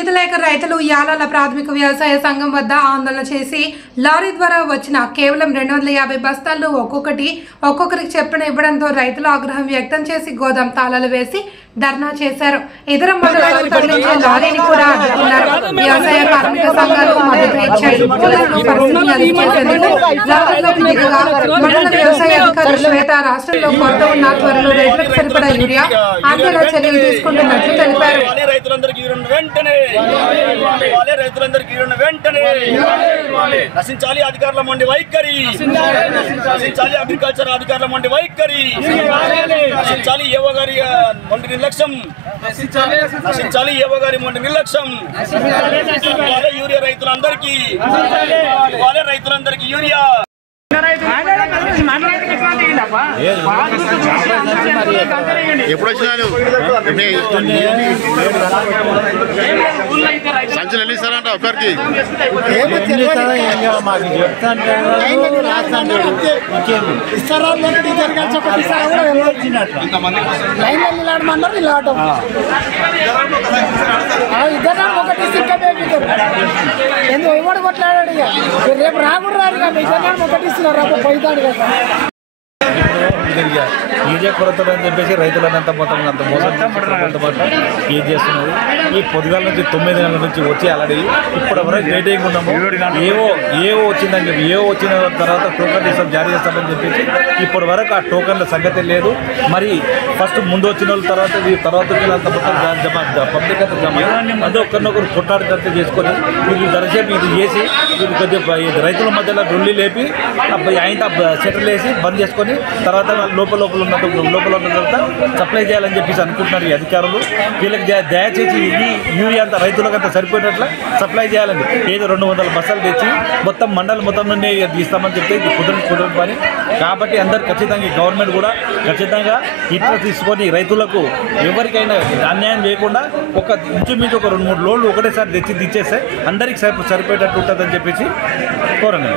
విడుదలేక రైతులు యాలాల ప్రాథమిక వ్యవసాయ సంఘం వద్ద ఆందోళన చేసి లారీ ద్వారా వచ్చిన కేవలం 250 బస్తాలు ఒక్కొక్కరికి చెప్పిన ఇవ్వడంతో రైతులు ఆగ్రహం వ్యక్తం చేసి గోదాం తాళాలు వేసి ధర్నా చేశారు. ఇతర మండలాలకు తరలించే లారీని కూడా అడ్డుకున్నారు. వ్యవసాయ కార్మిక సంఘాలు మద్దతు ఇచ్చాయి. పరిస్థితిని అదుపు చేసేందుకు రంగంలోకి దిగగా మండల వ్యవసాయ అధికారి శ్వేత రాష్ట్రంలో కొరత ఉన్న త్వరలో రైతులకు సరిపడా యూరియా ఆందోళన చర్యలు తీసుకుంటున్నట్లు తెలిపారు. నశించాలి అధికారుల మొండి వైఖరి, నశించాలి అగ్రికల్చర్ అధికారుల మొండి వైఖరి, నశించాలి ఏవో గారి మొండి నిర్లక్ష్యం, నశించాలి ఏవో గారి మొండి నిర్లక్ష్యం. యూరియా రైతులందరికీ, రైతులందరికీ యూరియా. ఎప్పుడు వచ్చినాను సంచులు ఎన్ని ఇస్తారంట ఒకరికి? ఇవ్వడు కొట్లాడాడు. రేపు రాకూడదు ఒకటి ఇస్తున్నారు పోయితాడు కదా. ఈజే కొరతలు అని చెప్పేసి రైతులంతా మొత్తం అంత మోసం ఏం చేస్తున్నది. ఈ పొద్దుగాల నుంచి 9 గంటల నుంచి వచ్చి ఆల్రెడీ ఇప్పటి వరకు వెయిటింగ్ ఉన్నాము. ఏవో వచ్చిందని చెప్పి వచ్చిన తర్వాత టోకన్ జారీ చేస్తామని చెప్పేసి ఇప్పటి వరకు ఆ టోకన్ల సంగతి లేదు. మరి ఫస్ట్ ముందు వచ్చిన వాళ్ళ తర్వాత వచ్చినంత మొత్తం పబ్లిక్ అంతా జమ అదే ఒకరినొకరు కొట్టాడుకంతా చేసుకొని వీళ్ళు దరసేపు ఇది చేసి వీళ్ళు కొద్దిగా రైతుల మధ్యలో రొల్లి లేపి ఆయన సెటిల్ వేసి బంద్ చేసుకొని తర్వాత లోపల ఉన్న తర్వాత సప్లై చేయాలని చెప్పేసి అనుకుంటున్నారు ఈ అధికారులు. వీళ్ళకి దయచేసి ఈ యూరియా అంతా రైతులకు అంతా సరిపోయినట్ల సప్లై చేయాలండి. ఏదో 200 బస్తాలు తెచ్చి మొత్తం మండలం మొత్తం నుండి ఇస్తామని చెప్తే ఇది కుదరని పని. కాబట్టి అందరు ఖచ్చితంగా గవర్నమెంట్ కూడా ఖచ్చితంగా ఇట్లా తీసుకొని రైతులకు ఎవరికైనా అన్యాయం చేయకుండా ఇంచుమించు ఒక 2-3 లోడ్లు ఒకటేసారి తెచ్చి ఇచ్చేస్తే అందరికి సరిపోయేటట్టు ఉంటుందని చెప్పేసి కోరండి.